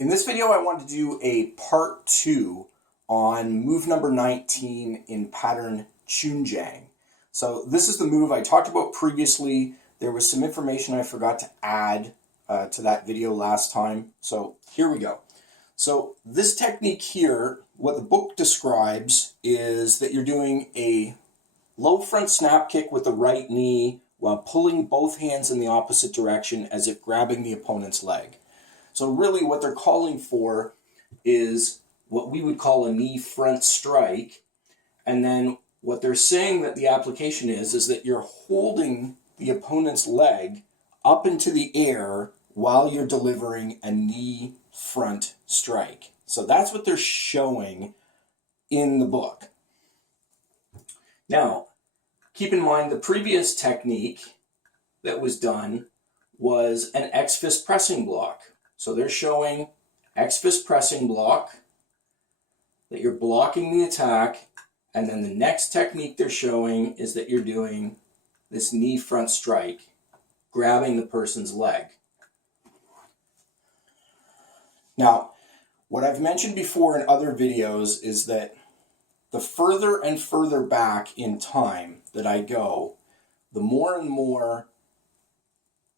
In this video, I want to do a part 2 on move number 19 in pattern Choong-Jang. So this is the move I talked about previously. There was some information I forgot to add to that video last time. So here we go. So this technique here, what the book describes is that you're doing a low front snap kick with the right knee while pulling both hands in the opposite direction as if grabbing the opponent's leg. So really what they're calling for is what we would call a knee front strike. And then what they're saying that the application is that you're holding the opponent's leg up into the air while you're delivering a knee front strike. So that's what they're showing in the book. Now, keep in mind the previous technique that was done was an X-fist pressing block. So they're showing X-fist pressing block, that you're blocking the attack, and then the next technique they're showing is that you're doing this knee front strike, grabbing the person's leg. Now, what I've mentioned before in other videos is that the further and further back in time that I go, the more and more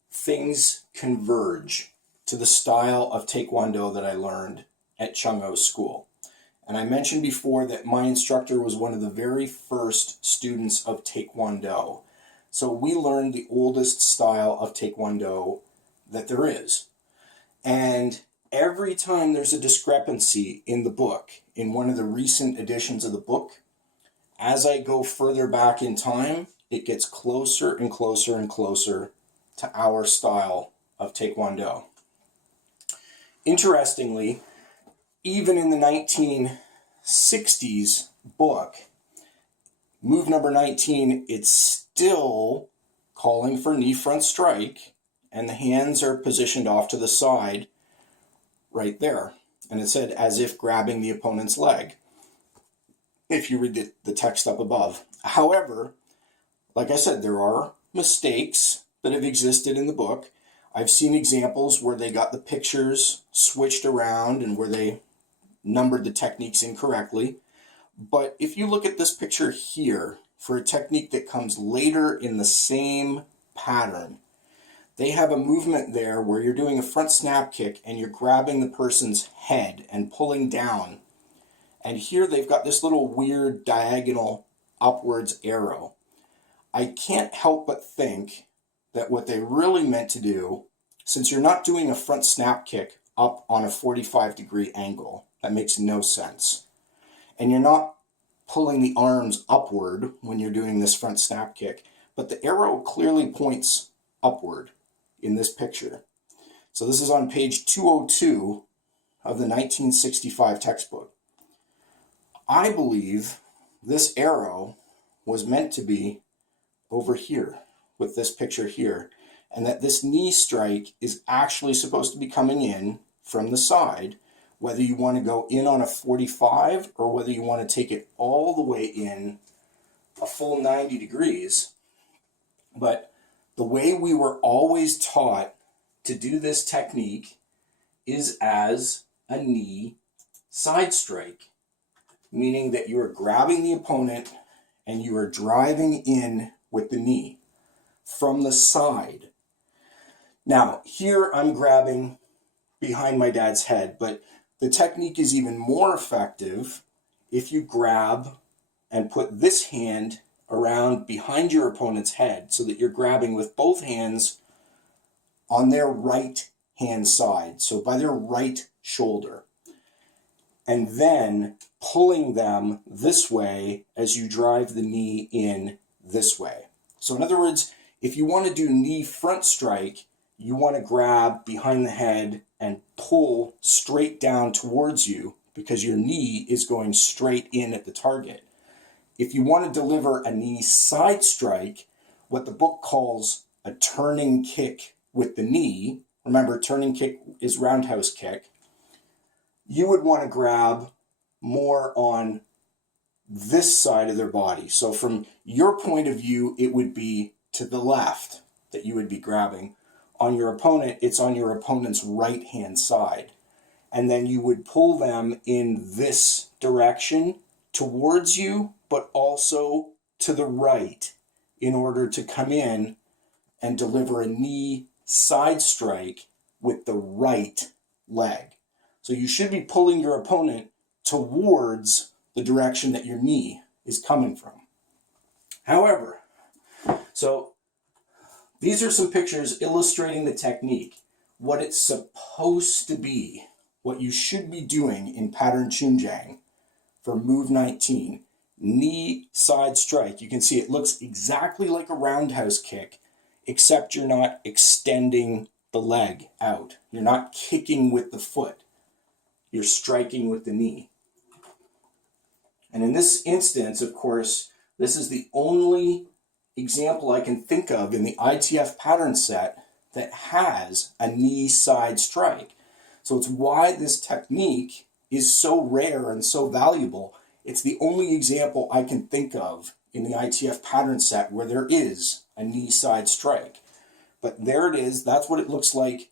things converge to the style of Taekwondo that I learned at Chung Oh's school. And I mentioned before that my instructor was one of the very first students of Taekwondo. So we learned the oldest style of Taekwondo that there is. And every time there's a discrepancy in the book, in one of the recent editions of the book, as I go further back in time, it gets closer and closer and closer to our style of Taekwondo. Interestingly, even in the 1960s book, move number 19, it's still calling for knee front strike, and the hands are positioned off to the side right there. And it said as if grabbing the opponent's leg, if you read the text up above. However, like I said, there are mistakes that have existed in the book. I've seen examples where they got the pictures switched around and where they numbered the techniques incorrectly. But if you look at this picture here, for a technique that comes later in the same pattern, they have a movement there where you're doing a front snap kick and you're grabbing the person's head and pulling down. And here they've got this little weird diagonal upwards arrow. I can't help but think that what they really meant to do, since you're not doing a front snap kick up on a 45-degree angle, that makes no sense. And you're not pulling the arms upward when you're doing this front snap kick, but the arrow clearly points upward in this picture. So this is on page 202 of the 1965 textbook. I believe this arrow was meant to be over here with this picture here, and that this knee strike is actually supposed to be coming in from the side, whether you want to go in on a 45 or whether you want to take it all the way in a full 90 degrees. But the way we were always taught to do this technique is as a knee side strike, meaning that you are grabbing the opponent and you are driving in with the knee from the side. Now, here I'm grabbing behind my dad's head, but the technique is even more effective if you grab and put this hand around behind your opponent's head so that you're grabbing with both hands on their right hand side, so by their right shoulder, and then pulling them this way as you drive the knee in this way. So in other words, if you want to do knee front strike, you want to grab behind the head and pull straight down towards you because your knee is going straight in at the target. If you want to deliver a knee side strike, what the book calls a turning kick with the knee, remember turning kick is roundhouse kick, you would want to grab more on this side of their body. So from your point of view, it would be to the left that you would be grabbing. On your opponent, it's on your opponent's right hand side. and then you would pull them in this direction towards you, but also to the right in order to come in and deliver a knee side strike with the right leg. So you should be pulling your opponent towards the direction that your knee is coming from. However, so these are some pictures illustrating the technique, what it's supposed to be, what you should be doing in pattern Choong-Jang for move 19, knee side strike. You can see it looks exactly like a roundhouse kick, except you're not extending the leg out. You're not kicking with the foot. You're striking with the knee. And in this instance, of course, this is the only example I can think of in the ITF pattern set that has a knee side strike. So it's why this technique is so rare and so valuable. It's the only example I can think of in the ITF pattern set where there is a knee side strike. But there it is. That's what it looks like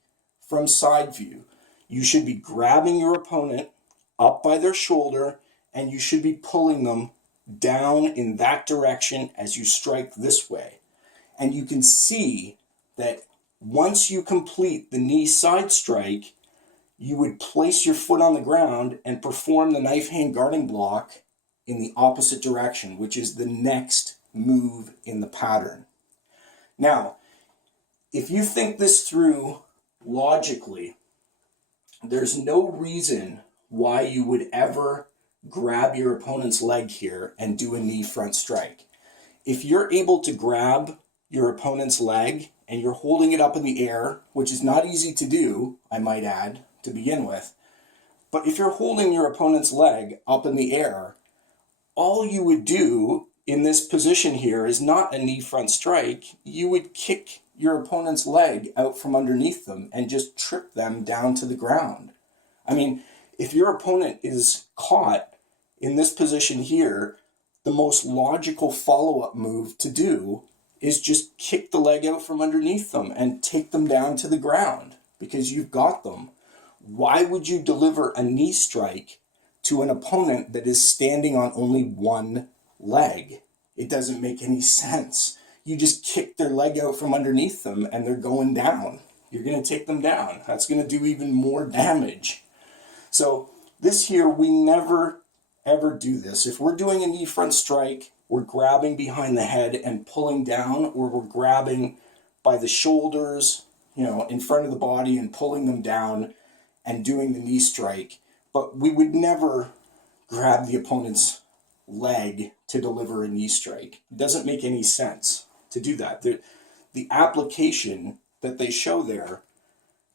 from side view. You should be grabbing your opponent up by their shoulder, and you should be pulling them down in that direction as you strike this way. And you can see that once you complete the knee side strike, you would place your foot on the ground and perform the knife hand guarding block in the opposite direction, which is the next move in the pattern. Now, if you think this through logically, there's no reason why you would ever grab your opponent's leg here and do a knee front strike. If you're able to grab your opponent's leg and you're holding it up in the air, which is not easy to do, I might add, to begin with, but if you're holding your opponent's leg up in the air, all you would do in this position here is not a knee front strike. You would kick your opponent's leg out from underneath them and just trip them down to the ground. I mean, if your opponent is caught in this position here, the most logical follow-up move to do is just kick the leg out from underneath them and take them down to the ground because you've got them. Why would you deliver a knee strike to an opponent that is standing on only one leg? It doesn't make any sense. You just kick their leg out from underneath them and they're going down. You're going to take them down. That's going to do even more damage. So this here, we never ever do this. If we're doing a knee front strike, we're grabbing behind the head and pulling down, or we're grabbing by the shoulders, in front of the body and pulling them down and doing the knee strike. But we would never grab the opponent's leg to deliver a knee strike. It doesn't make any sense to do that. The application that they show there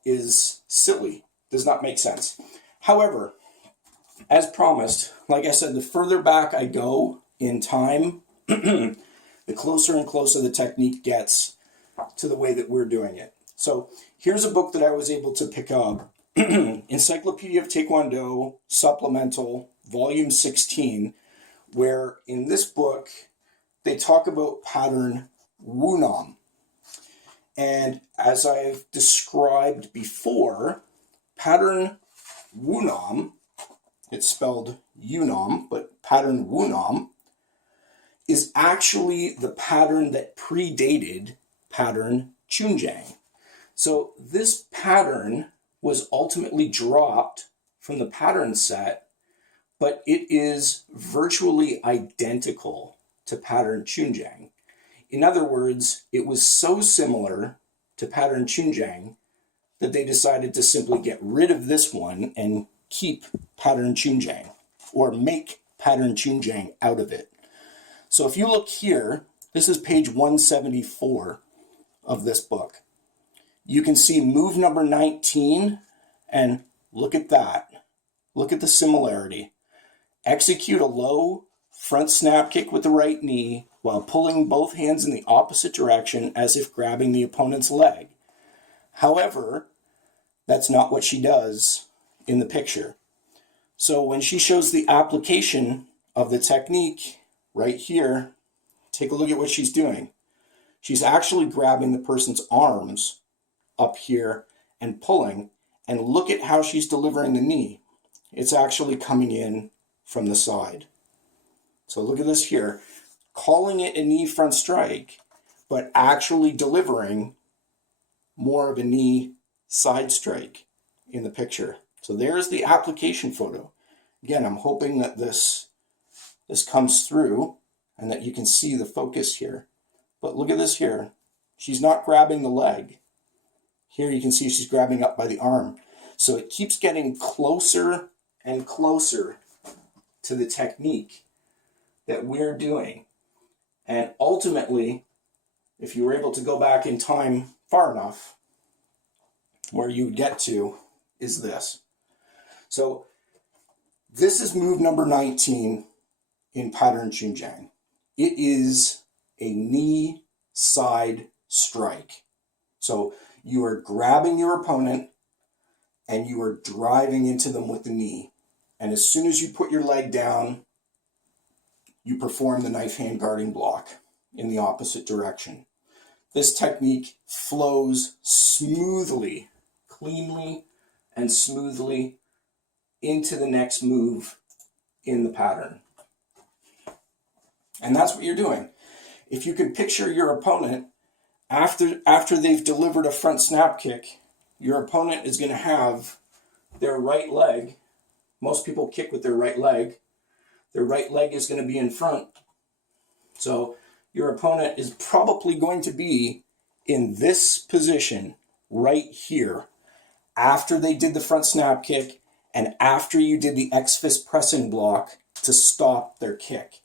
is silly, does not make sense. However, as promised, like I said, the further back I go in time, the closer and closer the technique gets to the way that we're doing it. So here's a book that I was able to pick up, Encyclopedia of Taekwondo, Supplemental, Volume 16, where in this book, they talk about pattern Wunam. And as I've described before, pattern Wunam, it's spelled Yunam, but pattern Wunam, is actually the pattern that predated pattern Choong-Jang. So this pattern was ultimately dropped from the pattern set, but it is virtually identical to pattern Choong-Jang. In other words, it was so similar to pattern Choong-Jang that they decided to simply get rid of this one and keep pattern Choong-Jang, or make pattern Choong-Jang out of it. So if you look here, this is page 174 of this book. You can see move number 19, and look at that. Look at the similarity. Execute a low front snap kick with the right knee while pulling both hands in the opposite direction as if grabbing the opponent's leg. However, that's not what she does in the picture. So when she shows the application of the technique right here, take a look at what she's doing. She's actually grabbing the person's arms up here and pulling, And look at how she's delivering the knee. It's actually coming in from the side. So look at this here, calling it a knee front strike, but actually delivering more of a knee side strike in the picture. So there's the application photo. Again, I'm hoping that this comes through and that you can see the focus here. But look at this here. She's not grabbing the leg. Here you can see she's grabbing up by the arm. So it keeps getting closer and closer to the technique that we're doing. And ultimately, if you were able to go back in time far enough, where you would get to is this. So this is move number 19 in pattern Choong-Jang. It is a knee side strike. So you are grabbing your opponent and you are driving into them with the knee. And as soon as you put your leg down, you perform the knife hand guarding block in the opposite direction. This technique flows smoothly, cleanly, and smoothly into the next move in the pattern. And that's what you're doing. If you can picture your opponent, after they've delivered a front snap kick, your opponent is going to have their right leg. Most people kick with their right leg. Their right leg is going to be in front. So your opponent is probably going to be in this position right here after they did the front snap kick and after you did the X-fist pressing block to stop their kick.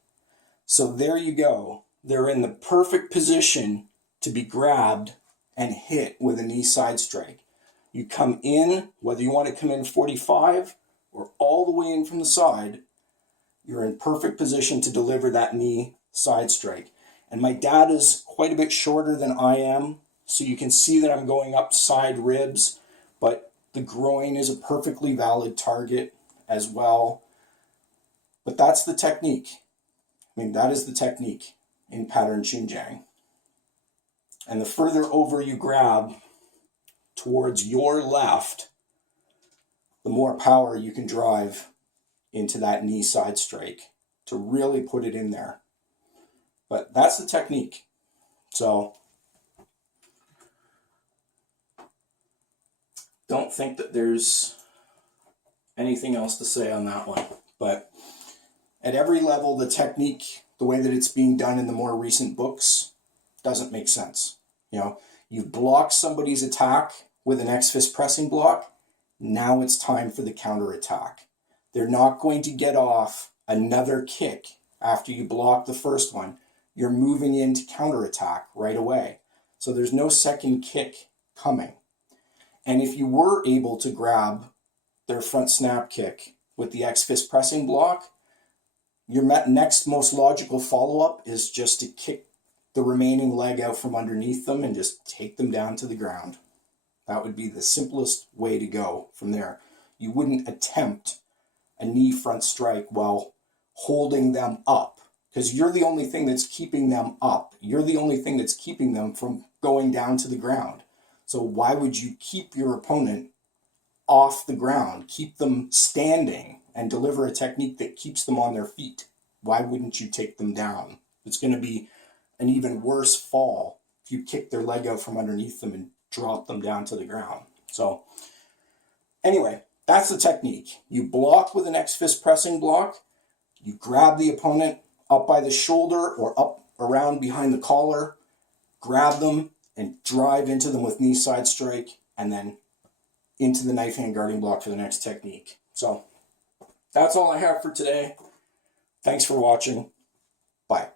So there you go. They're in the perfect position to be grabbed and hit with a knee side strike. You come in, whether you want to come in 45 or all the way in from the side, you're in perfect position to deliver that knee side strike. And my dad is quite a bit shorter than I am, so you can see that I'm going up side ribs, but the groin is a perfectly valid target as well. But that's the technique. I mean, that is the technique in pattern Choong-Jang. And the further over you grab towards your left, the more power you can drive into that knee side strike to really put it in there. But that's the technique. So don't think that there's anything else to say on that one. But at every level, the technique, the way that it's being done in the more recent books, doesn't make sense. You know, you've blocked somebody's attack with an X-fist pressing block. Now it's time for the counterattack. They're not going to get off another kick after you block the first one. You're moving into counterattack right away. So there's no second kick coming. And if you were able to grab their front snap kick with the X-fist pressing block, your next most logical follow-up is just to kick the remaining leg out from underneath them and just take them down to the ground. That would be the simplest way to go from there. You wouldn't attempt a knee front strike while holding them up, because you're the only thing that's keeping them up. You're the only thing that's keeping them from going down to the ground. So why would you keep your opponent off the ground, keep them standing, and deliver a technique that keeps them on their feet? Why wouldn't you take them down? It's going to be an even worse fall if you kick their leg out from underneath them and drop them down to the ground. So anyway, that's the technique. You block with an X-fist pressing block. You grab the opponent up by the shoulder or up around behind the collar, grab them and drive into them with knee side strike, and then into the knife hand guarding block for the next technique. So that's all I have for today. Thanks for watching. Bye.